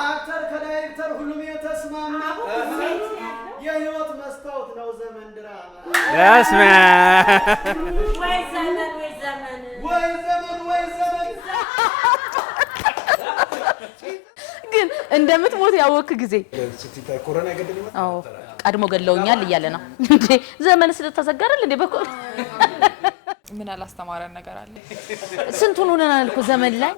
አክተር ከዳይሬክተር ሁሉም የተስማማ የህይወት መስታወት ነው ዘመን ድራማ ያስማ ወይ ዘመን ወይ ዘመን ወይ ዘመን ወይ ዘመን ግን እንደምትሞት ያወክ ጊዜ ሲታይ ኮሮና ገደለ ማለት አዎ ቀድሞ ገለውኛል እያለ ነው እንዴ ዘመን ስለተዘጋረል እንዴ በኮ ምን አላስተማረን ነገር አለ ስንቱን ሆነናል እኮ ዘመን ላይ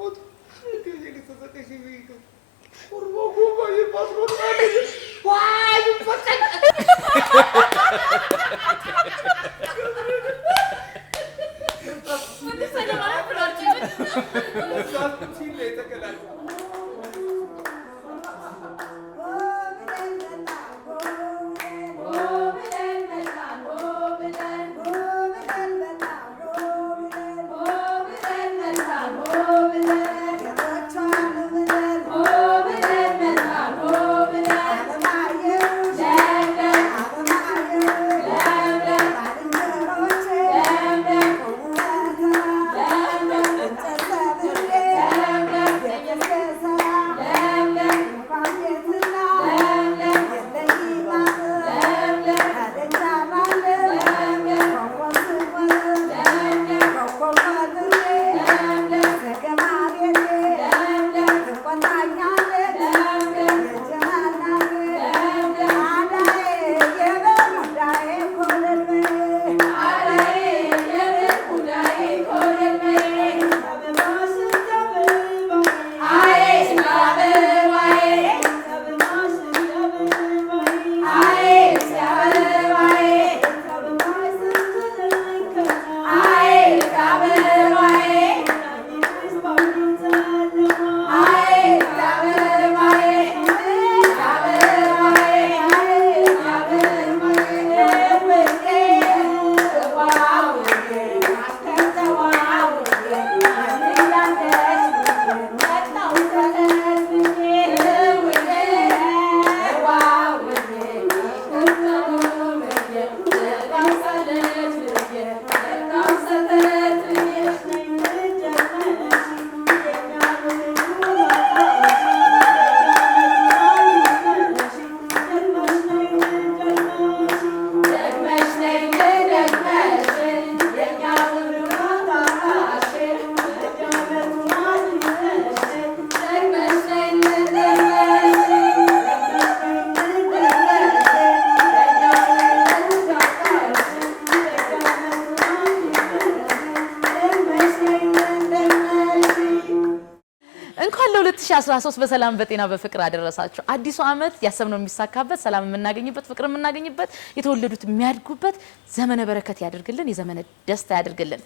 እንኳን ለ2013 በሰላም በጤና በፍቅር አደረሳችሁ አዲሱ አመት ያሰብነው የሚሳካበት ሰላም የምናገኝበት ፍቅር የምናገኝበት የተወለዱት የሚያድጉበት ዘመነ በረከት ያድርግልን የዘመነ ደስታ ያድርግልን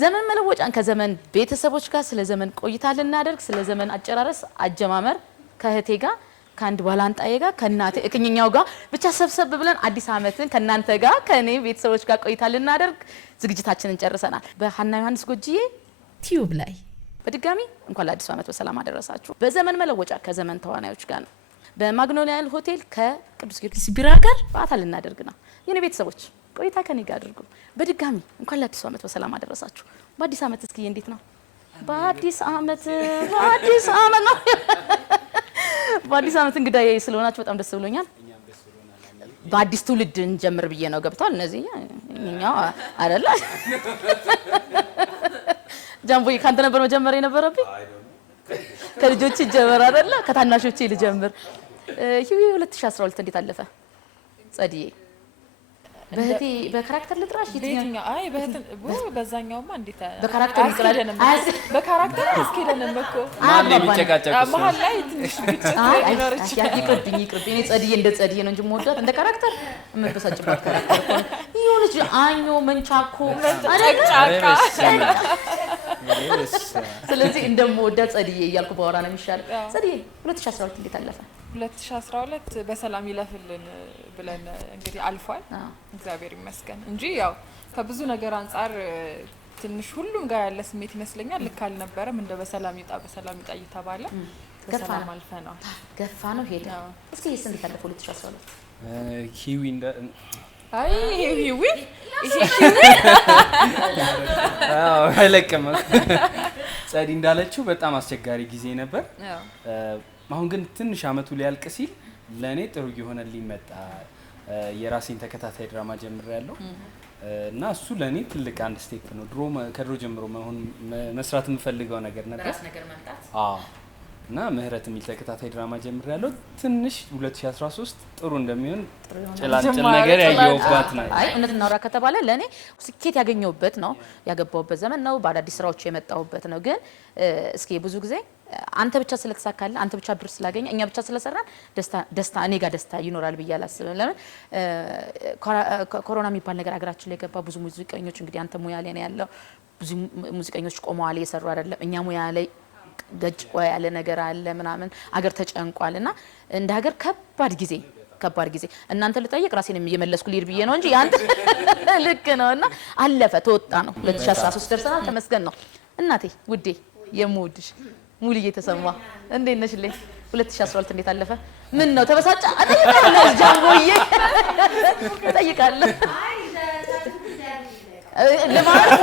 ዘመን መለወጫን ከዘመን ቤተሰቦች ጋር ስለ ዘመን ቆይታ ልናደርግ ስለ ዘመን አጨራረስ አጀማመር ከህቴ ጋር ካንድ ባላንጣዬ ጋር ከናቴ እክኝኛው ጋር ብቻ ሰብሰብ ብለን አዲስ አመትን ከናንተ ጋር ከኔ ቤተሰቦች ጋር ቆይታ ልናደርግ ዝግጅታችንን ጨርሰናል በሃና ዮሐንስ ጎጂዬ ቲዩብ ላይ በድጋሚ እንኳን ለአዲስ አመት በሰላም አደረሳችሁ በዘመን መለወጫ ከዘመን ተዋናዮች ጋር ነው በማግኖሊያል ሆቴል ከቅዱስ ጊዮርጊስ ቢራ ጋር በአታል እናደርግ ነው የኔ ቤተሰቦች ቆይታ ከኔ ጋር አድርጉ በድጋሚ እንኳን ለአዲስ አመት በሰላም አደረሳችሁ በአዲስ አመት እስኪ እንዴት ነው በአዲስ አመት ነው በአዲስ አመት እንግዳዬ ስለሆናችሁ በጣም ደስ ብሎኛል በአዲስ ትውልድ እንጀምር ብዬ ነው ገብቷል እነዚህ እኛው አይደለ ጃምቦይ ካንተ ነበር መጀመር የነበረብኝ ከልጆች ጀመር አይደለ ከታናሾቼ ልጀምር ይሄ 2012 እንዴት አለፈ ጸዲዬ በህቴ በካራክተር ልጥራሽ የትኛው አይ በዛኛውማ እንዴት በካራክተር ልጥራሽ በካራክተር አስከደንም እኮ ማን ቢጨቃጨቅስ መሀል ላይ ትንሽ ግጭት ይኖርች ይቅርብኝ እኔ ጸዲዬ እንደ ጸዲዬ ነው እንጂ ሞዳት እንደ ካራክተር የምትበሳጭባት ካራክተር እኮ ይሁንጂ አኞ መንቻኮ ጨቅጫቃ ስለዚህ እንደምወዳት ጸዲዬ እያልኩ ባወራ ነው የሚሻለው ጸዲዬ 2012 እንዴት አለፈ 2012 በሰላም ይለፍልን ብለን እንግዲህ አልፏል እግዚአብሔር ይመስገን እንጂ ያው ከብዙ ነገር አንፃር ትንሽ ሁሉም ጋር ያለ ስሜት ይመስለኛል ልክ አልነበረም እንደ በሰላም ይጣ እየተባለ በሰላም አልፈናል ገፋ ነው ሄደ እስኪ እንዴት አለፈ 2012 ሂዊ እንደ አይ ሂዊ አዎ አይለቅም። ጸዲ እንዳለችው በጣም አስቸጋሪ ጊዜ ነበር። አሁን ግን ትንሽ አመቱ ሊያልቅ ሲል ለኔ ጥሩ እየሆነልኝ መጣ። የራሴን ተከታታይ ድራማ ጀምሬያለሁ እና እሱ ለኔ ትልቅ አንድ ስቴፕ ነው። ከድሮ ጀምሮ መስራት የምፈልገው ነገር ነበር። ራስ ነገር ማምጣት እና ምህረት የሚል ተከታታይ ድራማ ጀምሬያለሁ። ትንሽ 2013 ጥሩ እንደሚሆን ጭላንጭል ነገር ያየሁባት ነው። አይ እውነት እናውራ ከተባለ ለኔ ስኬት ያገኘሁበት ነው፣ ያገባሁበት ዘመን ነው፣ በአዳዲስ ስራዎች የመጣሁበት ነው። ግን እስኪ ብዙ ጊዜ አንተ ብቻ ስለተሳካለ አንተ ብቻ ብር ስላገኘ እኛ ብቻ ስለሰራን ደስታ እኔ ጋር ደስታ ይኖራል ብዬ አላስብም። ለምን ኮሮና የሚባል ነገር አገራችን ላይ ገባ። ብዙ ሙዚቀኞች እንግዲህ አንተ ሙያ ላይ ነው ያለው፣ ብዙ ሙዚቀኞች ቆመዋል፣ እየሰሩ አይደለም። እኛ ሙያ ላይ ገጭ ያለ ነገር አለ ምናምን አገር ተጨንቋልና እንደ ሀገር ከባድ ጊዜ እናንተ ልጠይቅ ራሴን እየመለስኩ ልሄድ ብዬ ነው እንጂ ያንተ ልክ ነውና አለፈ ተወጣ ነው። 2013 ደርሰናል። ተመስገን ነው። እናቴ ውዴ የምወድሽ ሙሉዬ ተሰማ እንዴት ነሽልኝ? 2012 እንዴት አለፈ? ምን ነው ተበሳጫ? አጠይቃለሁ ጃምቦዬ አጠይቃለሁ ለማለት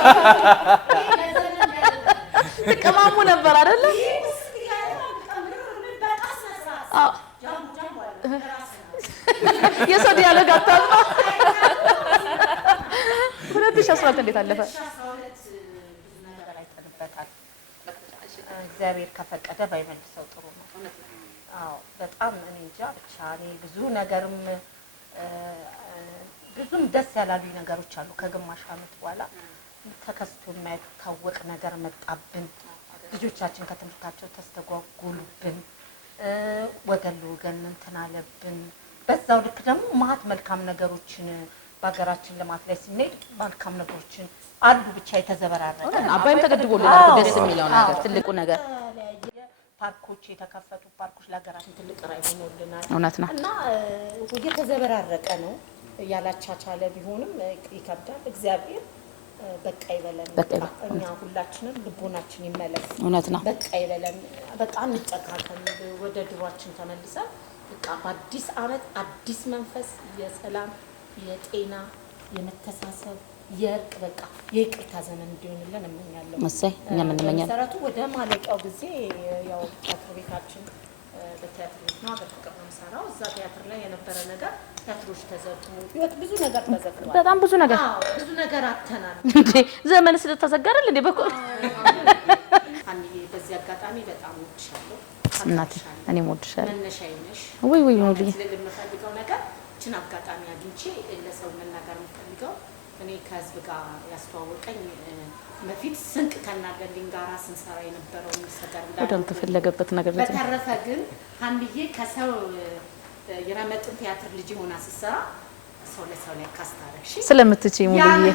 ተቀማሙ ነበር አይደል? የሰው ዲያሎግ አታማ 2012 እንዴት አለፈ? እግዚአብሔር ከፈቀደ ባይመልሰው ጥሩ ነው። አዎ በጣም እኔ እንጃ ብቻ እኔ ብዙም ደስ ያላሉኝ ነገሮች አሉ። ከግማሽ አመት በኋላ ተከስቶ የማይታወቅ ነገር መጣብን። ልጆቻችን ከትምህርታቸው ተስተጓጉሉብን፣ ወገን ለወገን እንትን አለብን። በዛው ልክ ደግሞ ማት መልካም ነገሮችን በሀገራችን ልማት ላይ ስንሄድ መልካም ነገሮችን አሉ ብቻ የተዘበራረቀ አባይም ተገድቦልናል። ደስ የሚለው ነገር ትልቁ ነገር ፓርኮች የተከፈቱ ፓርኮች ለሀገራችን ትልቅ ራዕይ ሆኖልናል። እውነት ነው እና የተዘበራረቀ ነው ያላቻቻለ ቢሆንም ይከብዳል። እግዚአብሔር በቃ ይበለን። እኛ ሁላችንም ልቦናችን ይመለስ። እውነት ነው። በቃ ይበለን። በቃ እንጨካከን፣ ወደ ድሯችን ተመልሰን በቃ በአዲስ አመት አዲስ መንፈስ የሰላም የጤና የመተሳሰብ የእርቅ በቃ የይቅርታ ዘመን እንዲሆንልን እመኛለሁ። መሰይ እኛ ምን እንመኛለን? መሰረቱ ወደ ማለቂያው ጊዜ ያው ቲያትር ቤታችን በቲያትር ቤት ነው ሀገር ፍቅር ነው የምሰራው። እዛ ቲያትር ላይ የነበረ ነገር ቲያትሮች ተዘጉ፣ ብዙ ነገር ተዘግቷል። በጣም ብዙ ነገር አተናል እንዴ ዘመን ስለተዘጋረል እንዴ በቆ አንዬ በዚህ አጋጣሚ በጣም ወድሻለሁ እናቴ። እኔም ወድሻለሁ። መነሻዬ ነሽ። ወይ ሙሉዬ ስለምፈልገው ነገር እችን አጋጣሚ አግኝቼ ለሰው መናገር የምፈልገው እኔ ከህዝብ ጋር ያስተዋወቀኝ በፊት ስንቅ ከናገልኝ ጋራ ስንሰራ የነበረው ሰገር ወደም ተፈለገበት ነገር ነው። በተረፈ ግን አንብዬ ከሰው የራመጥን ቲያትር ልጅ ሆና ሲሰራ ሰው ለሰው ላይ ካስታረክሽ ስለምትችይ ሙሉዬ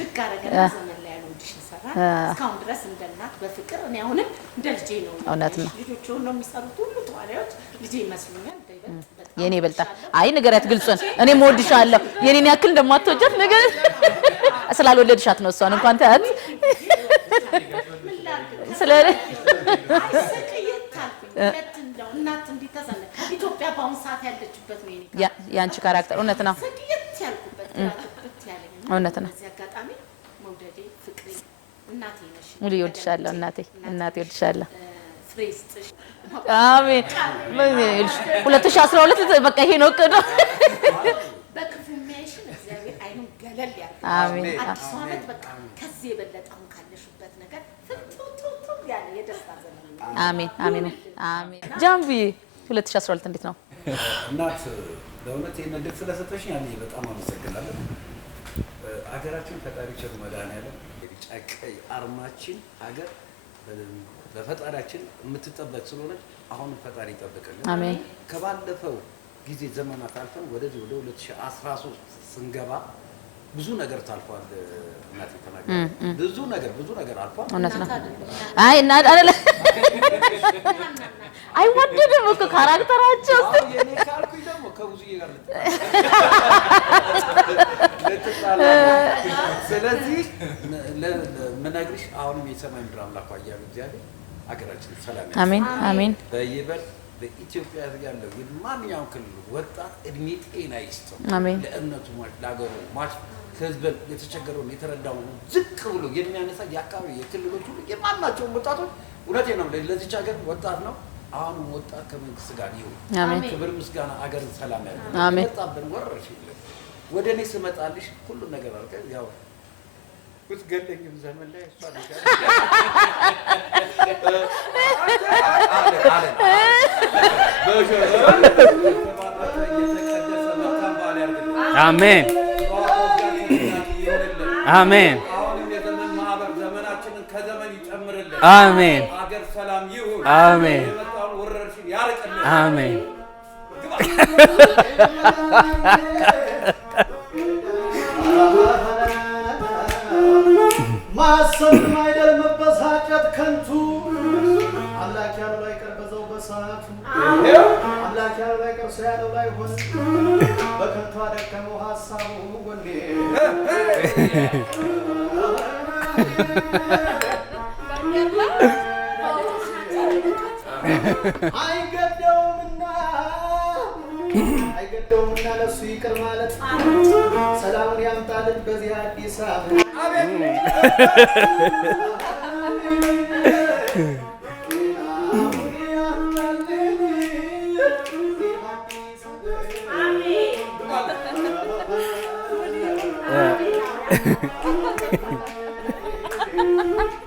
ድጋረገና ዘመን ላይ ያሉልሽ ሰራ እስካሁን ድረስ እንደ እናት በፍቅር እኔ አሁንም እንደ ልጄ ነው። እውነት ነው። ልጆች ነው የሚሰሩት ሁሉ ተዋናዮች ልጄ ይመስሉኛል። የኔ በልጣ አይ ንገሪያት ግልጹን እኔም ወድሻለሁ የኔን ያክል እንደማትወጃት ነገር ስላልወለድሻት ነው። እሷን እንኳን ታያት ስለ እናት እንዲተሰነ ኢትዮጵያ በአሁን ሰዓት ያለችበት ነው ያንቺ ካራክተር እውነት ነው። እውነት ነው። አጋጣሚ መውደዴ ፍቅሬ እናቴ ነሽ ሙሉ ይወድሻለሁ እናቴ ይወድሻለሁ። ፍሬስጥሽ አሜን። 2012 በቃ ይሄ ነው እቅዱ። በክፉ የሚያይሽን እግዚአብሔር አይኑን ገለል ያድርግ። አሜን። አዲስ ዓመት በቃ ከዚህ የበለጠ አሁን ካለሽበት ነገር ፍቱቱቱ ያለ የደስታ ዘመን ነው። አሜን። ጃምቢ 2012 እንዴት ነው? እናት በእውነት ይሄን እድል ስለሰጠሽኝ ያኔ በጣም አመሰግናለሁ። ሀገራችን ፈጣሪ ቸር መድኃኒዓለም ቀይ አርማችን ሀገር በፈጣሪያችን የምትጠበቅ ስለሆነች አሁን ፈጣሪ ይጠብቅልን። አሜን። ከባለፈው ጊዜ ዘመናት አልፈን ወደዚህ ወደ 2013 ስንገባ ብዙ ነገር ታልፏል። እናት ተናገረ ብዙ ነገር አልፏል። እውነት ነው። አይ እና አይደለ አይወደድም እኮ ካራክተራቸው የኔ ካልኩኝ ደግሞ ከብዙዬ ጋር ልትጣላ ስለዚህ ለምነግርሽ አሁንም የሰማይ ምድር አምላክ ያያሉ እግዚአብሔር ሀገራችን ሰላም አሜን። በይበል በኢትዮጵያ ያለው የማንኛውም ክልል ወጣት እድሜ ጤና ይስጠው። አሜን። ለእምነቱ ለሀገሩ ማች ህዝብን የተቸገረውን የተረዳውን ዝቅ ብሎ የሚያነሳ የአካባቢ የክልሎች ሁሉ የማናቸውም ወጣቶች እውነቴን ነው ለዚች ሀገር ወጣት ነው። አሁንም ወጣት ከመንግስት ጋር ይሁን። አሜን። ክብር ምስጋና አገርን ሰላም ያድርግ። አሜን። ወጣብን ወረርሽ ወደ እኔ ስመጣልሽ ሁሉ ነገር አልከ ያው ብትገለኝም ዘመን ላይ እሷ አሜን አሜን ዘመናችንን ከዘመን ይጨምርልን። አሜን። ሀገር ሰላም ይሁን። አሜን። የመጣውን ወረርሽኝ ያርቅልን። አሜን። ማሰብ ማይደል መበሳጨት ከንቱ አምላክ ያለው ላይ ቀር በዛው በሰዓቱ አምላክ ያለው ላይ ቀር ሰው ያለው ላይ ሆነ በከንቱ አደከመው ሀሳቡ ጎኔ አይገደውምና ለሱ ይቅር ማለት ሰላሙን ያምጣልን በዚህ አዲስ ዓመት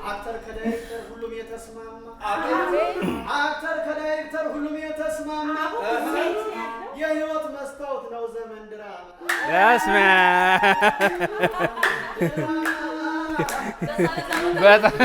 አክተር ከዳይሬክተር ሁሉም የተስማማ አክተር ከዳይሬክተር ሁሉም የተስማማ የህይወት መስታወት ነው ዘመን ድራማ ያስማ በጣም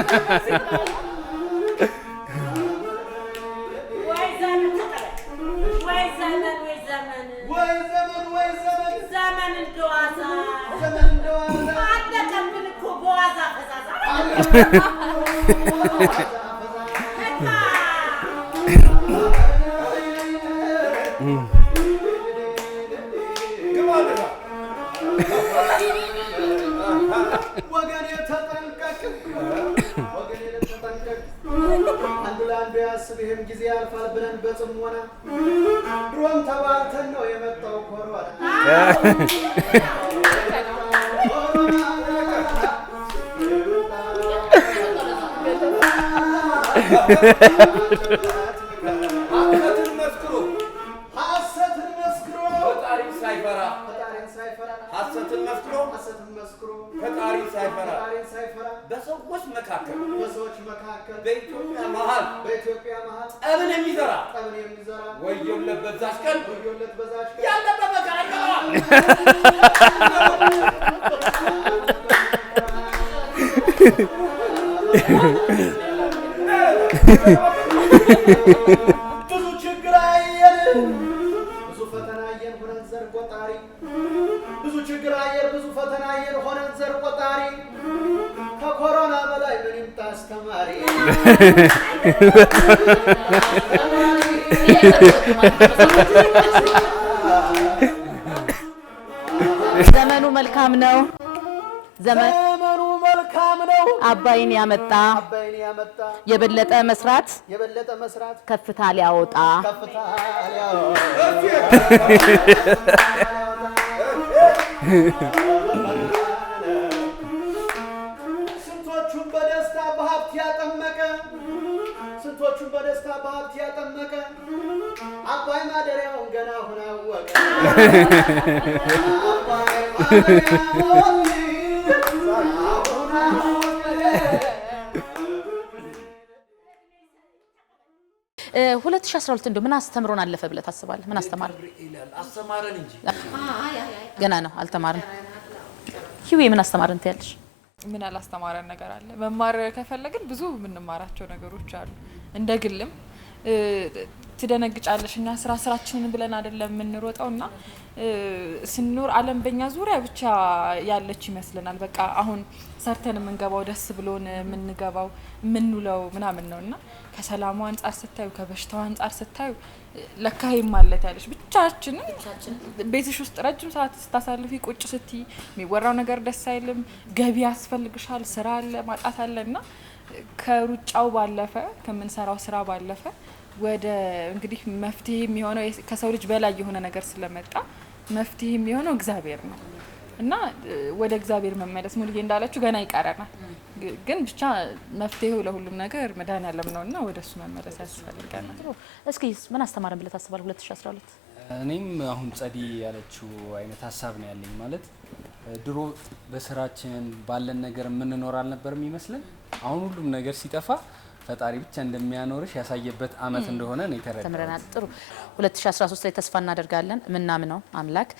ወገኔ ተጠንቀቅ አንዱ ለአንዱ ያስብ ይህም ጊዜ ያልፋል ብለን በጽሞና ድሮም ተባልተን ነው የመጣው ኮሮና ሐሰትን መስክሮ ፈጣሪን ሳይፈራ ሐሰትን መስክሮ ፈጣሪን ሳይፈራ በሰዎች መካከል በኢትዮጵያ መሃል ጠብን የሚዘራ ወዮለት በዛች ቀን ያለበት መከራ ብዙ ችግር አየን ብዙ ፈተና አየን ሆነን ዘር ቆጣሪ ብዙ ችግር አየን ብዙ ፈተና አየን ሆነን ዘር ቆጣሪ ከኮሮና በላይ ምን ይምጣ አስተማሪ ዘመኑ መልካም ነው። ዘመኑ መልካም ነው። አባይን ያመጣ የበለጠ መስራት ከፍታ ሊያወጣ ስንቶቹን በደስታ በሀብት ያጠመቀ አባይ ማደሪያውን ገና አሁን አወቀ አባይ ማደሪያውን 2012 እንደው ምን አስተምሮን አለፈ ብለህ ታስባለህ? ምን አስተማረን? አስተማረን እንጂ ገና ነው አልተማረን። ህይወት ምን አስተማረን ትያለሽ? ምን አላስተማረን ነገር አለ? መማር ከፈለግን ብዙ የምንማራቸው ነገሮች አሉ። እንደ ግልም ትደነግጫለሽ። እኛ ስራችንን ብለን አይደለም የምንሮጠውና ስንኖር ዓለም በእኛ ዙሪያ ብቻ ያለች ይመስለናል። በቃ አሁን ሰርተን የምንገባው ደስ ብሎን የምንገባው የምንውለው ምናምን ነውና ከሰላሙ አንፃር ስታዩ ከበሽታው አንፃር ስታዩ ለካ ማለት ያለሽ ብቻችንን ቤትሽ ውስጥ ረጅም ሰዓት ስታሳልፊ ቁጭ ስትይ የሚወራው ነገር ደስ አይልም። ገቢ ያስፈልግሻል፣ ስራ አለ፣ ማጣት አለና ከሩጫው ባለፈ ከምንሰራው ስራ ባለፈ ወደ እንግዲህ መፍትሄ የሚሆነው ከሰው ልጅ በላይ የሆነ ነገር ስለመጣ መፍትሄ የሚሆነው እግዚአብሔር ነው። እና ወደ እግዚአብሔር መመለስ ሙሉዬ እንዳለችው ገና ይቀረናል። ግን ብቻ መፍትሄው ለሁሉም ነገር መድኃኒዓለም ነውና ወደሱ መመለስ ያስፈልጋል። እስኪ ምን አስተማረን ብለህ ታስባለህ 2012? እኔም አሁን ጸዲ ያለችው አይነት ሀሳብ ነው ያለኝ። ማለት ድሮ በስራችን ባለን ነገር የምንኖር አልነበርም ይመስለን። አሁን ሁሉም ነገር ሲጠፋ ፈጣሪ ብቻ እንደሚያኖርሽ ያሳየበት አመት እንደሆነ ነው የተረዳሁት። ተምረናል። ጥሩ 2013 ላይ ተስፋ እናደርጋለን። ምናምነው አምላክ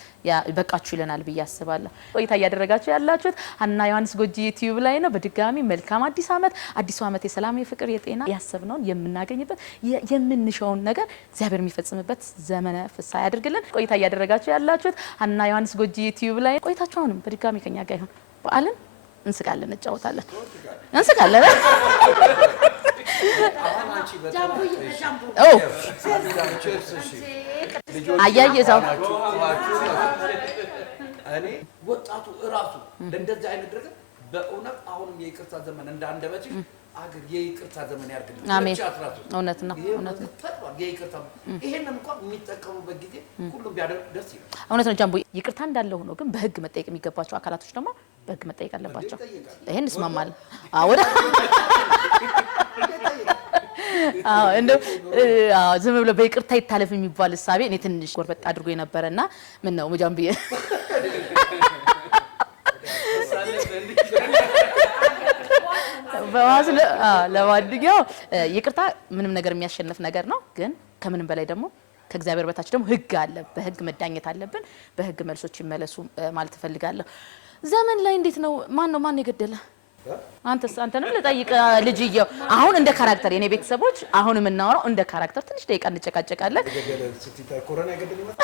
በቃችሁ ይለናል ብዬ አስባለሁ። ቆይታ እያደረጋችሁ ያላችሁት ሀና ዮሐንስ ጎጂ ዩቲዩብ ላይ ነው። በድጋሚ መልካም አዲስ አመት። አዲሱ አመት የሰላም፣ የፍቅር፣ የጤና ያሰብነውን የምናገኝበት የምንሻውን ነገር እግዚአብሔር የሚፈጽምበት ዘመነ ፍስሐ ያድርግልን። ቆይታ እያደረጋችሁ ያላችሁት ሀና ዮሐንስ ጎጂ ዩቲዩብ ላይ ቆይታችሁ አሁንም በድጋሚ ከኛ ጋር ይሁን። በዓልን እንስቃለን፣ እንጫወታለን፣ እንስቃለን። አያየዛው እኔ ወጣቱ እራሱ እንደዚህ አይነት ነገር በእውነት አሁንም የይቅርታ ዘመን እንዳንደበች አገር የይቅርታ ዘመን ያርግልን። አሜን። እውነት ነው፣ እውነት ነው። የይቅርታ ይሄንን እንኳን የሚጠቀሙበት ጊዜ ሁሉም ቢያደርግ ደስ ይላል። እውነት ነው ጃምቦ። ይቅርታ እንዳለ ሆኖ ግን በህግ መጠየቅ የሚገባቸው አካላቶች ደግሞ በህግ መጠየቅ አለባቸው። ይሄን እንስማማለን። ወደ እንደው ዝም ብሎ በይቅርታ ይታለፍ የሚባል እሳቤ እኔ ትንሽ ጎርበጥ አድርጎ የነበረና ምን ነው ጃምቦዬ በዋስለ ለዋድኛው ይቅርታ ምንም ነገር የሚያሸንፍ ነገር ነው። ግን ከምንም በላይ ደግሞ ከእግዚአብሔር በታች ደግሞ ህግ አለ። በህግ መዳኘት አለብን። በህግ መልሶች ይመለሱ ማለት እፈልጋለሁ። ዘመን ላይ እንዴት ነው? ማን የገደለ? አንተንም ልጠይቅ ልጅየው። አሁን እንደ ካራክተር የኔ ቤተሰቦች አሁን የምናወራው እንደ ካራክተር ትንሽ ደቂቃ እንጨቃጨቃለን። ኮሮና ገደል ይመጣ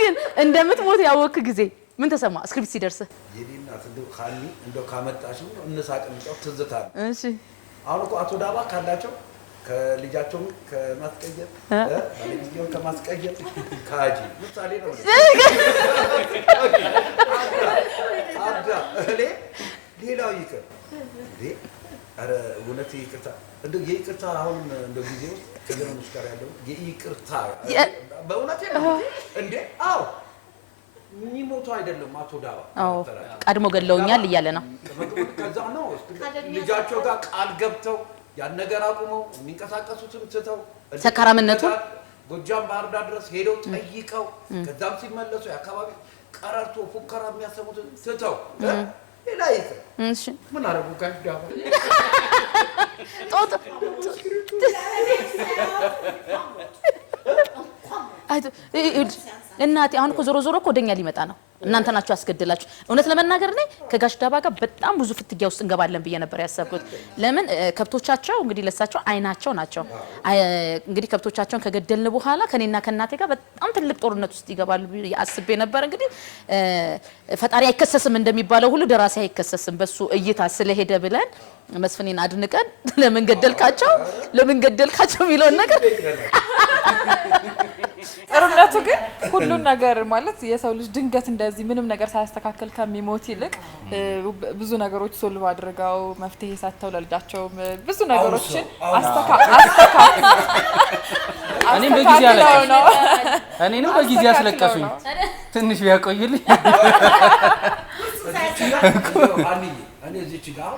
ግን እንደምትሞት ያወክ ጊዜ ምን ተሰማ? ስክሪፕት ሲደርስ የዲና ካኒ እንደው ካመጣሽ ነው እንሳቅ እንጫው ትዝታ። እሺ አሁን እኮ አቶ ዳባ ካላቸው ከልጃቸው ከማስቀየር ባለጊዜው ከማስቀየር ካጂ ምሳሌ ነው። አዳ እኔ ሌላው ይቅር አረ እውነት ይቅርታ እንደው የይቅርታ አሁን እንደው ጊዜው ከገረምሽ ጋር ያለው የይቅርታ በእውነት ነው እንዴ? አዎ የሚሞቱ አይደለም አቶ ዳባ። አዎ ቀድሞ ገለውኛል እያለ ነው። ከዛ ነው ልጃቸው ጋር ቃል ገብተው ያን ነገር አቁመው የሚንቀሳቀሱትን ትተው ሰካራምነቱ ጎጃም ባህር ዳር ድረስ ሄደው ጠይቀው ከዛም ሲመለሱ የአካባቢ ቀረርቶ ፉከራ የሚያሰሙትን ትተው ሌላ ይቅር። እሺ ምን አረጉ ጋር ዳባ ጦጥ እናቴ አሁን እኮ ዞሮ እኮ ወደኛ ሊመጣ ነው። እናንተ ናችሁ ያስገድላችሁ። እውነት ለመናገር እኔ ከጋሽ ዳባ ጋር በጣም ብዙ ፍትጊያ ውስጥ እንገባለን ብዬ ነበር ያሰብኩት። ለምን ከብቶቻቸው እንግዲህ ለሳቸው አይናቸው ናቸው። እንግዲህ ከብቶቻቸውን ከገደልን በኋላ ከኔና ከእናቴ ጋር በጣም ትልቅ ጦርነት ውስጥ ይገባሉ አስቤ ነበር። እንግዲህ ፈጣሪ አይከሰስም እንደሚባለው ሁሉ ደራሲ አይከሰስም በሱ እይታ ስለሄደ ብለን መስፍኔን አድንቀን ለምን ገደልካቸው የሚለውን ነገር ጥሩነቱ ግን ሁሉን ነገር ማለት የሰው ልጅ ድንገት እንደዚህ ምንም ነገር ሳያስተካከል ከሚሞት ይልቅ ብዙ ነገሮች ሶልቭ አድርገው መፍትሄ ሰጥተው ለልጃቸው ብዙ ነገሮችን እኔንም በጊዜ አስለቀሱኝ። ትንሽ ቢያቆዩልኝ እኔ እዚች ጋር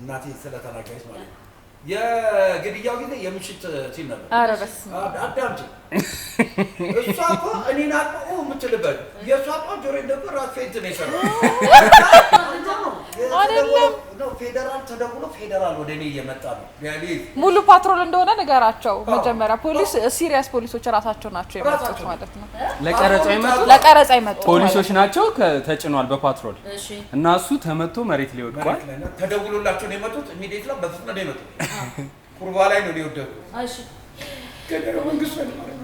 እናቴ ስለተናገረች ማለት ነው የግድያው ጊዜ የምሽት ሲል ነበር። ኧረ በስመ አብ አዳምጪ። እሷ እኮ እኔን አጥቆ የምትልበት የእሷ እኮ ጆሮ ነበር ራስ ፌንት ነው የሰራው። ፌዴራል ተደውሎ ፌዴራል ወደ እኔ እየመጣ ነው። ሙሉ ፓትሮል እንደሆነ ነገራቸው። መጀመሪያ ፖሊስ ሲሪየስ ፖሊሶች ራሳቸው ናቸው የመጡት ማለት ነው። ለቀረጻ ይመጡ ፖሊሶች ናቸው ተጭኗል በፓትሮል እና እሱ ተመቶ መሬት ላይ ወድቋል። ተደውሎላቸው ነው የመጡት። ኢሚዲየት ላይ በፍጥነት ነው የመጡት። ኩርባ ላይ ነው የወደቁት። እሺ ከደረ መንግስቱ ነው ማለት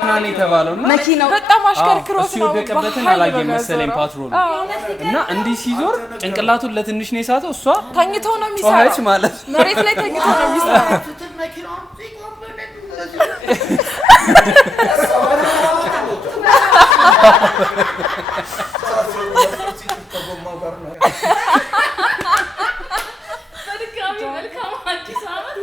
ምናምን የተባለውና መኪናው በጣም አሽከርክሮት እሱ ነው የወደቀበትን አላየም መሰለኝ ፓትሮል እና እንዲህ ሲዞር ጭንቅላቱን ለትንሽ ነው የሳተው። እሷ ተኝቶ ነው የሚሰራው ጮኸች ማለት መሬት ላይ ተኝቶ ነው የሚሰራው። በድጋሚ መልካም አዲስ ዓመት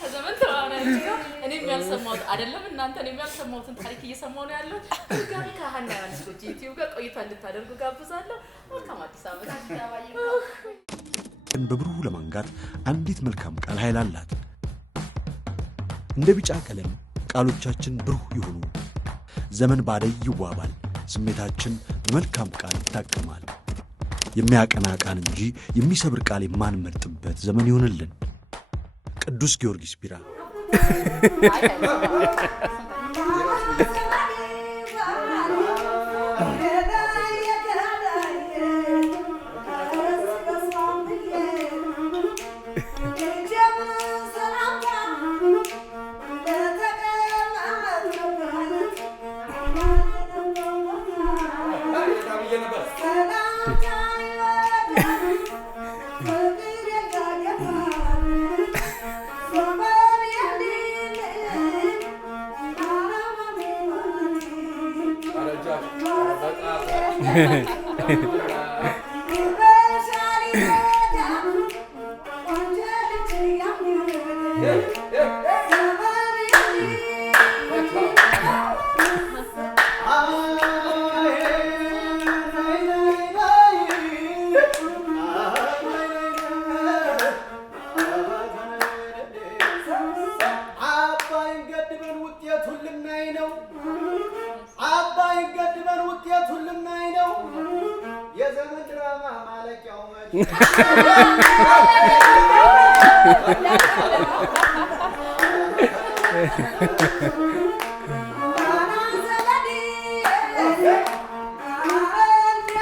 ከዘመን ተራራዎች ጋር እኔም ያልሰማሁት አይደለም እናንተ እኔም ያልሰማሁትን ታሪክ እየሰማሁ ነው ያለው። ድጋሚ ከሀና ያንስቶች ዩቲዩብ ጋር ቆይታ እንድታደርጉ ጋብዛለሁ። መልካም አዲስ ዓመት። በብሩህ ለማንጋት አንዲት መልካም ቃል ኃይል አላት። እንደ ቢጫ ቀለም ቃሎቻችን ብሩህ ይሁኑ። ዘመን ባደይ ይዋባል። ስሜታችን በመልካም ቃል ይታከማል። የሚያቀና ቃል እንጂ የሚሰብር ቃል የማንመርጥበት ዘመን ይሆንልን። ቅዱስ ጊዮርጊስ ቢራ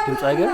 ድምጻገር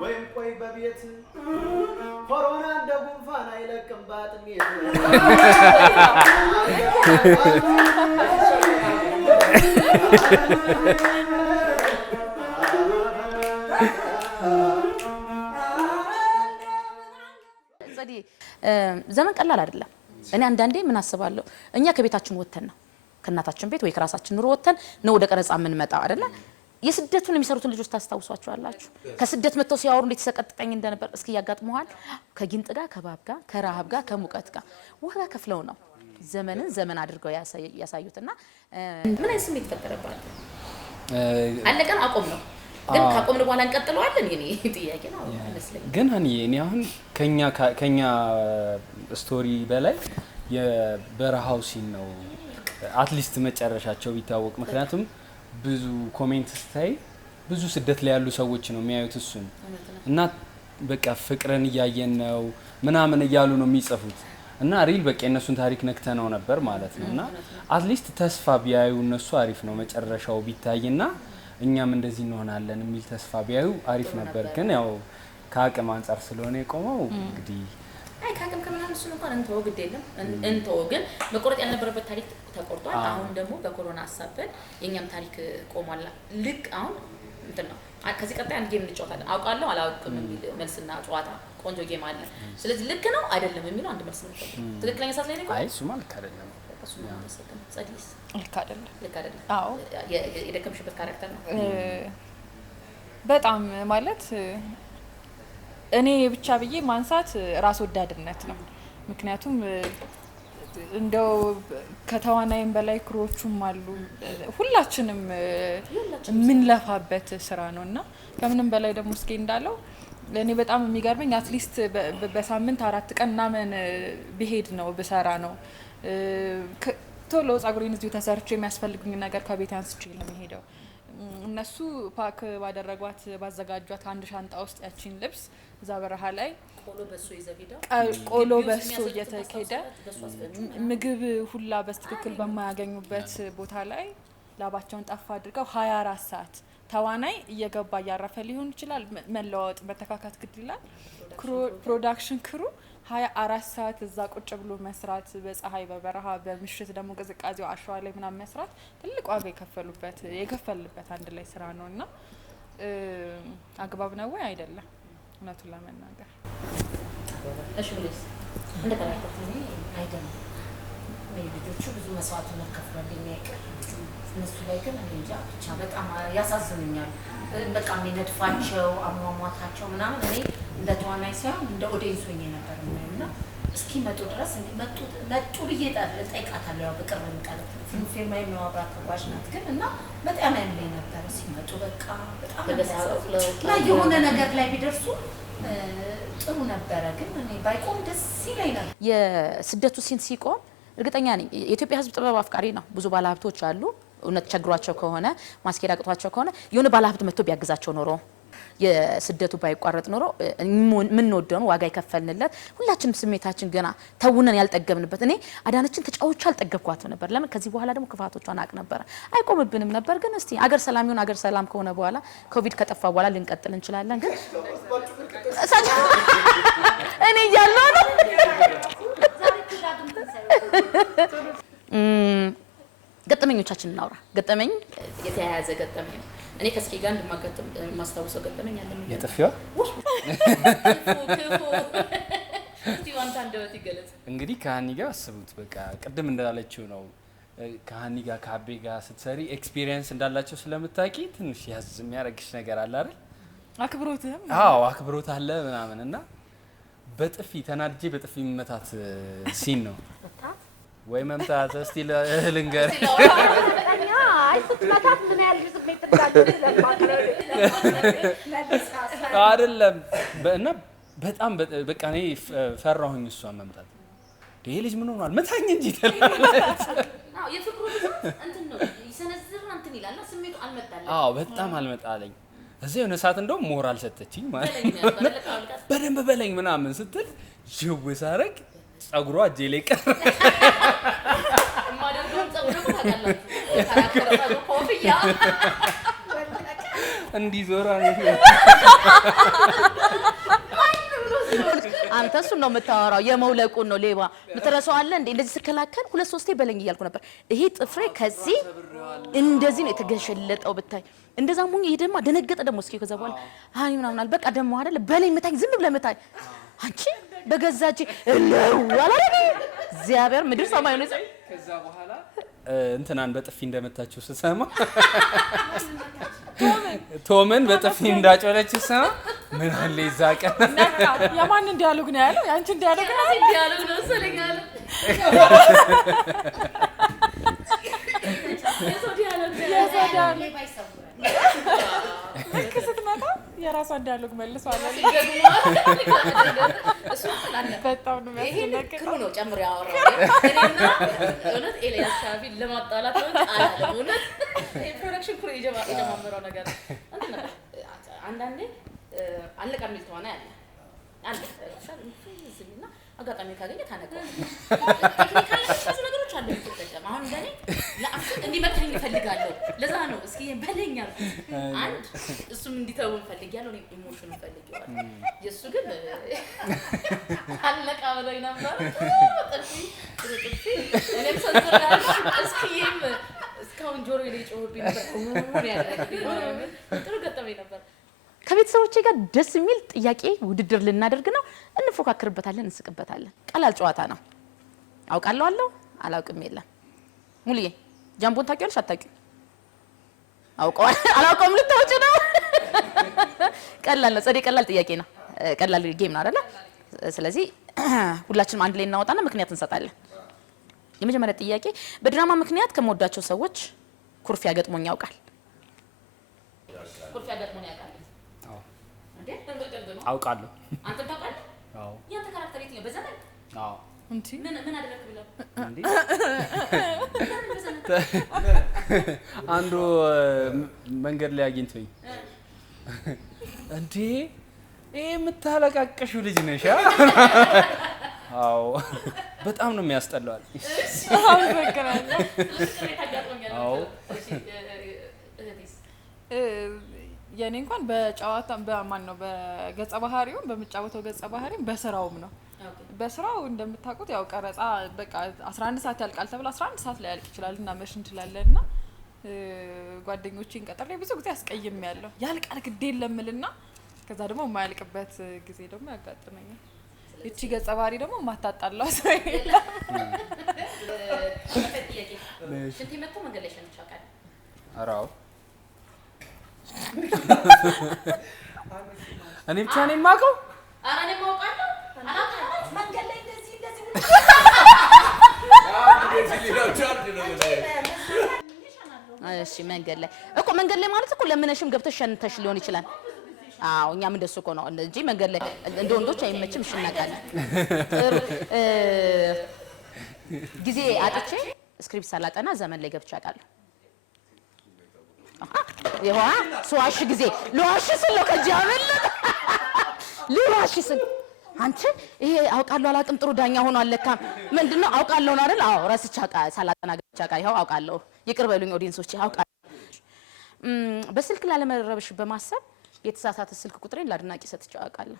ወይም ቆይ በቤት ኮሮና እንደ ጉንፋን አይለቅም ባጥሜት ዘመን ቀላል አይደለም። እኔ አንዳንዴ ምን አስባለሁ እኛ ከቤታችን ወተን ነው ከእናታችን ቤት ወይ ከራሳችን ኑሮ ወተን ነው ወደ ቀረጻ የምንመጣው አይደለ? የስደቱን የሚሰሩትን ልጆች ታስታውሷቸዋላችሁ? ከስደት መጥተው ሲያወሩ እንዴት ተሰቀጥቀኝ እንደነበር እስኪ ያጋጥመዋል። ከጊንጥ ጋር ከባብ ጋር ከረሃብ ጋር ከሙቀት ጋር ዋጋ ከፍለው ነው ዘመንን ዘመን አድርገው ያሳዩትና ምን አይነት ስሜት ፈጠረባችሁ? አለቀን አቆም ነው ግን ካቆምን በኋላ እንቀጥለዋለን። የኔ ጥያቄ ነው አይመስለኝም። ግን እኔ አሁን ከኛ ስቶሪ በላይ የበረሃው ሲን ነው አትሊስት መጨረሻቸው ቢታወቅ። ምክንያቱም ብዙ ኮሜንት ስታይ ብዙ ስደት ላይ ያሉ ሰዎች ነው የሚያዩት እሱን እና በቃ ፍቅርን እያየን ነው ምናምን እያሉ ነው የሚጽፉት እና ሪል በቃ የነሱን ታሪክ ነክተነው ነበር ማለት ነው። እና አትሊስት ተስፋ ቢያዩ እነሱ አሪፍ ነው መጨረሻው ቢታይና እኛም እንደዚህ እንሆናለን የሚል ተስፋ ቢያዩ አሪፍ ነበር። ግን ያው ከአቅም አንጻር ስለሆነ የቆመው እንግዲህ አይ ከአቅም ከምናምን እሱን እንኳን እንተወው ግድ የለም እንተወው። ግን መቆረጥ ያልነበረበት ታሪክ ተቆርጧል። አሁን ደግሞ በኮሮና አሳበን የኛም ታሪክ ቆሟል። ልክ አሁን እንትን ነው ከዚህ ቀጣይ አንድ ጌም እንጫወታለን። አውቃለሁ አላውቅም የሚል መልስና ጨዋታ ቆንጆ ጌም አለ። ስለዚህ ልክ ነው አይደለም የሚለው አንድ መልስ ነው። ትክክለኛ ሰዓት ላይ ነው። አይ እሱማ ልክ አይደለም። እሱማ መሰከም ጸዲስ ልክ አይደለም። ልክ አይደለም። አዎ የደከምሽበት ካራክተር ነው በጣም ማለት እኔ ብቻ ብዬ ማንሳት ራስ ወዳድነት ነው። ምክንያቱም እንደው ከተዋናይም በላይ ክሮቹም አሉ። ሁላችንም የምንለፋበት ስራ ነውና ከምንም በላይ ደግሞ እስኪ እንዳለው ለኔ በጣም የሚገርመኝ አትሊስት በሳምንት 4 ቀን ምናምን ብሄድ ነው ብሰራ ነው ቶሎ ጸጉሬን እዚሁ ተሰርቼ የሚያስፈልጉኝ ነገር ከቤት አንስቼ ለመሄደው እነሱ ፓክ ባደረጓት ባዘጋጇት አንድ ሻንጣ ውስጥ ያቺን ልብስ እዛ በረሃ ላይ ቆሎ በሶ እየተከደ ምግብ ሁላ በስትክክል በማያገኙበት ቦታ ላይ ላባቸውን ጠፋ አድርገው 24 ሰዓት ተዋናይ እየገባ ያረፈ ሊሆን ይችላል መለዋወጥ መተካካት ግድ ይላል ፕሮዳክሽን ክሩ 24 ሰዓት እዛ ቁጭ ብሎ መስራት በፀሐይ በበረሃ በምሽት ደግሞ ቅዝቃዜው አሸዋ ላይ ምናምን መስራት ትልቅ ዋጋ የከፈልበት አንድ ላይ ስራ ነውና አግባብ ነው ወይ አይደለም እውነቱን ለመናገር እሺ ብለስ እንደተናገርኩኝ አይደለም ልጆቹ ብዙ መስዋዕትነት ከፍለዋል የሚያቀር እነሱ ላይ ግን እንጃ ብቻ በጣም ያሳዝኑኛል በቃ የሚነድፋቸው አሟሟታቸው ምናምን እኔ እንደ ተዋናይ ሳይሆን እንደ ኦዲየንስ ሆኜ ነበር እና እስኪ መጡ ድረስ መጡ ብዬ ጠይቃታለሁ ያው በቅርብ እንቀር ፊልም የሚያወራ ተጓዥ ናት ግን እና በጣም ያምለኝ ነበር ሲመጡ በቃ በጣም ላይ የሆነ ነገር ላይ ቢደርሱ ጥሩ ነበረ ግን እኔ ባይቆም ደስ ይለኛል የስደቱ ሲን ሲቆም እርግጠኛ ነኝ የኢትዮጵያ ሕዝብ ጥበብ አፍቃሪ ነው ብዙ ባለሀብቶች አሉ እውነት ቸግሯቸው ከሆነ ማስኬድ አቅቷቸው ከሆነ የሆነ ባለሀብት መጥቶ ቢያግዛቸው ኖሮ የስደቱ ባይቋረጥ ኖሮ ምን ወደኑ ዋጋ ይከፈልንለት ሁላችንም ስሜታችን ገና ተውነን ያልጠገብንበት እኔ አዳነችን ተጫውቻ አልጠገብኳትም ነበር ለምን ከዚህ በኋላ ደግሞ ክፋቶቿን አቅ ነበር አይቆምብንም ነበር ግን እስቲ አገር ሰላም ይሁን አገር ሰላም ከሆነ በኋላ ኮቪድ ከጠፋ በኋላ ልንቀጥል እንችላለን ግን እኔ ያለው ነው ገጠመኞቻችን እናውራ ገጠመኝ የተያያዘ ገጠመኝ ነው እኔ ከስኪ ጋር እንደማጋጥም ማስታወሰው ገጠመኝ አለ ምን የጥፊዋ እንግዲህ ከሀኒ ጋር አስቡት በቃ ቅድም እንዳለችው ነው ከሀኒ ጋር ከአቤ ጋር ስትሰሪ ኤክስፒሪየንስ እንዳላቸው ስለምታቂ ትንሽ ያዝ የሚያረግሽ ነገር አለ አይደል አክብሮትም አዎ አክብሮት አለ ምናምን እና በጥፊ ተናድጄ በጥፊ መታት ሲን ነው ወይ መምታት እስቲ ልንገር ስትመታት ምን ያህል ስሜት እንዳለው አይደለም እና በጣም በቃ እኔ ፈራሁኝ እሷን መምታት ይሄ ልጅ ምን ሆኗል መታኝ እንጂ ተላለች የፍቅሩ ብዛት እንትን ነው ይሰነዝርና እንትን ይላልና ስሜቱ አልመጣልኝ አዎ በጣም አልመጣልኝ እዚህ የሆነ ሰዓት እንደውም ሞራል ሰጠችኝ ማለት በደንብ በለኝ ምናምን ስትል ጅው ሳረግ ጸጉሯ እጄ ላይ ቀረ ማደርገው ጸጉሩ ታውቃላችሁ ኮፍያ እንዲህ ዞራ አንተ እሱን ነው የምታወራው የመውለቁን ነው ሌባ ምትረሳው አለ እንዴ እንደዚህ ስከላከል 2-3 በለኝ እያልኩ ነበር ይሄ ጥፍሬ ከዚህ እንደዚህ ነው የተገሸለጠው ብታይ እንደዛ ሙኝ ይደማ ደነገጠ ደሞ እስኪ ከዛ በኋላ አይ ምናምን አለ በቃ ደሞ አይደለ በለኝ መታኝ ዝም ብለህ መታኝ አንቺ በገዛጂ ለዋላለ እግዚአብሔር ምድር ሰማይ ነው ከዛ በኋላ እንትናን በጥፊ እንደመታችሁ ስሰማ ቶመን በጥፊ እንዳጮለች ስሰማ ምን አለ ይዛቀ የማን ዲያሎግ ነው ያለው ያንቺ ዲያሎግ ነው ስለኛል ስትመጣ የራሷን ዲያሎግ መልሷል እሱ አለ በጣም ነው የሚያስነቅረው ክሩ ነው ጨምሮ ያወራው እኔና እውነት ኤልያስ ሻፊ ለማጣላት ነው አላለም እውነት የፕሮዳክሽን ክሩ የጀማመረው ነገር አንዳንዴ አለቃ የሚል ተዋና ያለ አንድ ሻፊና አጋጣሚ ካገኘ ታነቀው ቴክኒካል ብዙ ነገሮች አሉ ተጠቀም አሁን እንደኔ ለአክት እንዲመጣኝ ፈልጋለሁ ለዛ ነው እስኪ በለኛ አንድ እሱም እንዲተው ፈልጋለሁ እኔ ኢሞሽን ፈልጋለሁ የሱ ግን አለቃ በላይ ነበር ጥፊ እኔም ሰንዘራለሁ እስኪም እስካሁን ጆሮ ላይ ጮህብኝ ነበር ያደረግልኝ ጥሩ ገጠመኝ ነበር ከቤተሰቦቼ ጋር ደስ የሚል ጥያቄ ውድድር ልናደርግ ነው እንፎካከርበታለን እንስቅበታለን ቀላል ጨዋታ ነው አውቃለሁ አላውቅም የለም ሙሉዬ ጃምቦን ታውቂያለሽ አታውቂው አላውቀውም ልታውጪ ነው ቀላል ነው ጸዴ ቀላል ጥያቄ ነው ቀላል ጌም ነው አይደለ ስለዚህ ሁላችንም አንድ ላይ እናወጣና ምክንያት እንሰጣለን የመጀመሪያ ጥያቄ በድራማ ምክንያት ከመወዳቸው ሰዎች ኩርፊያ ገጥሞኝ ያውቃል? ኩርፊያ ገጥሞኝ ያውቃል? አዎ እንዴ አውቃለሁ። አንተ ታውቃለህ? አዎ ያንተ ካራክተር የትኛው በዘመን? አዎ እንዴ ምን አደረክ ብለው እንዴ አንዱ መንገድ ላይ አግኝቶኝ እንዴ የምታለቃቀሽው ልጅ ነሽ? አዎ በጣም ነው የሚያስጠላው። አዎ የኔ እንኳን በጨዋታ በማን ነው በገጸ ባህሪው በመጫወተው ገጸ ባህሪው በስራውም ነው። በስራው እንደምታውቁት ያው ቀረጻ በቃ 11 ሰዓት ያልቃል ተብሎ 11 ሰዓት ላይ ያልቅ ይችላል እና መሽ እንችላለንና ጓደኞቼን ቀጠር ላይ ብዙ ጊዜ አስቀይም ያለው ያልቃል ግድ የለምልና ከዛ ደግሞ የማያልቅበት ጊዜ ደግሞ ያጋጥመኛል። እቺ ገጸ ባህሪ ደግሞ ማታጣላው ሰው የለም። ሽንት መጥቶ መንገድ ላይ ሸንቻ ቃል አራው እኔ ብቻ ነኝ የማውቀው? ኧረ እኔ የማውቃለሁ። መንገድ ላይ እንደዚህ እሺ መንገድ ላይ እኮ መንገድ ላይ ማለት እኮ ለምነሽም ገብተሽ ሸንተሽ ሊሆን ይችላል። አዎ እኛም እንደሱ እኮ ነው እንጂ መንገድ ላይ እንደ ወንዶች አይመችም። እሺ እናውቃለን። ጊዜ አጥቼ ስክሪፕት ሳላጠና ዘመን ላይ ገብቼ አውቃለሁ። ይሄዋ ሷሽ ጊዜ ለዋሽ ስለ ከጃመል ለዋሽ ስለ አንቺ ይሄ አውቃለሁ አላውቅም ጥሩ ዳኛ ሆኖ አለካም ምንድነው አውቃለሁ ነው አይደል? አዎ ራስቻ ሳላጠና ገብቼ አውቃለሁ። ይሄው አውቃለሁ። ይቅር በሉኝ ኦዲየንሶች አውቃለሁ። በስልክ ላለመረበሽ በማሰብ የተሳሳተ ስልክ ቁጥሬን ላድናቂ ሰጥቼ አውቃለሁ።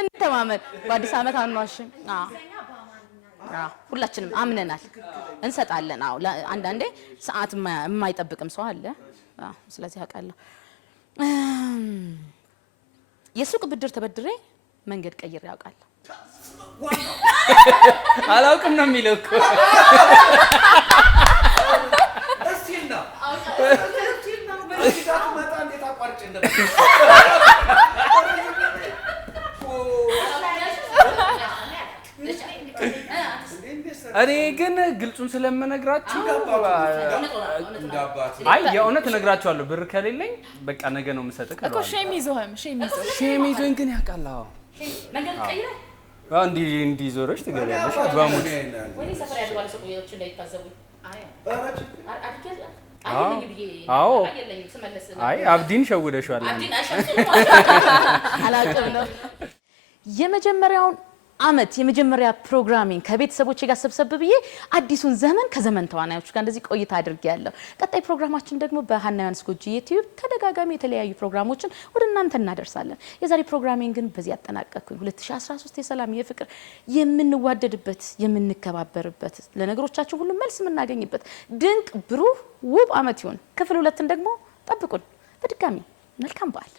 እንተማመን በአዲስ ዓመት አንዋሽም። ሁላችንም አምነናል እንሰጣለን። አዎ አንዳንዴ ሰዓት የማይጠብቅም ሰው አለ። ስለዚህ አውቃለሁ። የሱቅ ብድር ተበድሬ መንገድ ቀይሬ አውቃለሁ። አላውቅም ነው የሚለው እኮ እኔ ግን ግልጹን ስለምነግራችሁ አይ የእውነት እነግራችኋለሁ። ብር ከሌለኝ በቃ ነገ ነው የምሰጥህ እኮ ሼም ይዞኝ ግን ያውቃል። አዎ መንገድ ቀይሬ እንዲህ ዞረሽ ትገቢያለሽ። በሙድ ወይኔ ሰፈር ያሉ ባለሱቆች እንዳይታዘቡ አዎ አይ አብዲን ሸውደሽዋል። አላውቅም ነው የመጀመሪያውን አመት የመጀመሪያ ፕሮግራሚንግ ከቤተሰቦቼ ጋር ሰብሰብ ብዬ አዲሱን ዘመን ከዘመን ተዋናዮች ጋር እንደዚህ ቆይታ አድርጌያለሁ። ቀጣይ ፕሮግራማችን ደግሞ በሃና ዮሐንስ ጎጂ ዩቲዩብ ተደጋጋሚ የተለያዩ ፕሮግራሞችን ወደ እናንተ እናደርሳለን። የዛሬ ፕሮግራሚንግን በዚህ አጠናቀቅኩኝ። 2013 የሰላም የፍቅር የምንዋደድበት የምንከባበርበት ለነገሮቻችን ሁሉ መልስ የምናገኝበት ድንቅ ብሩህ ውብ አመት ይሁን። ክፍል 2ን ደግሞ ጠብቁን። በድጋሚ መልካም በዓል።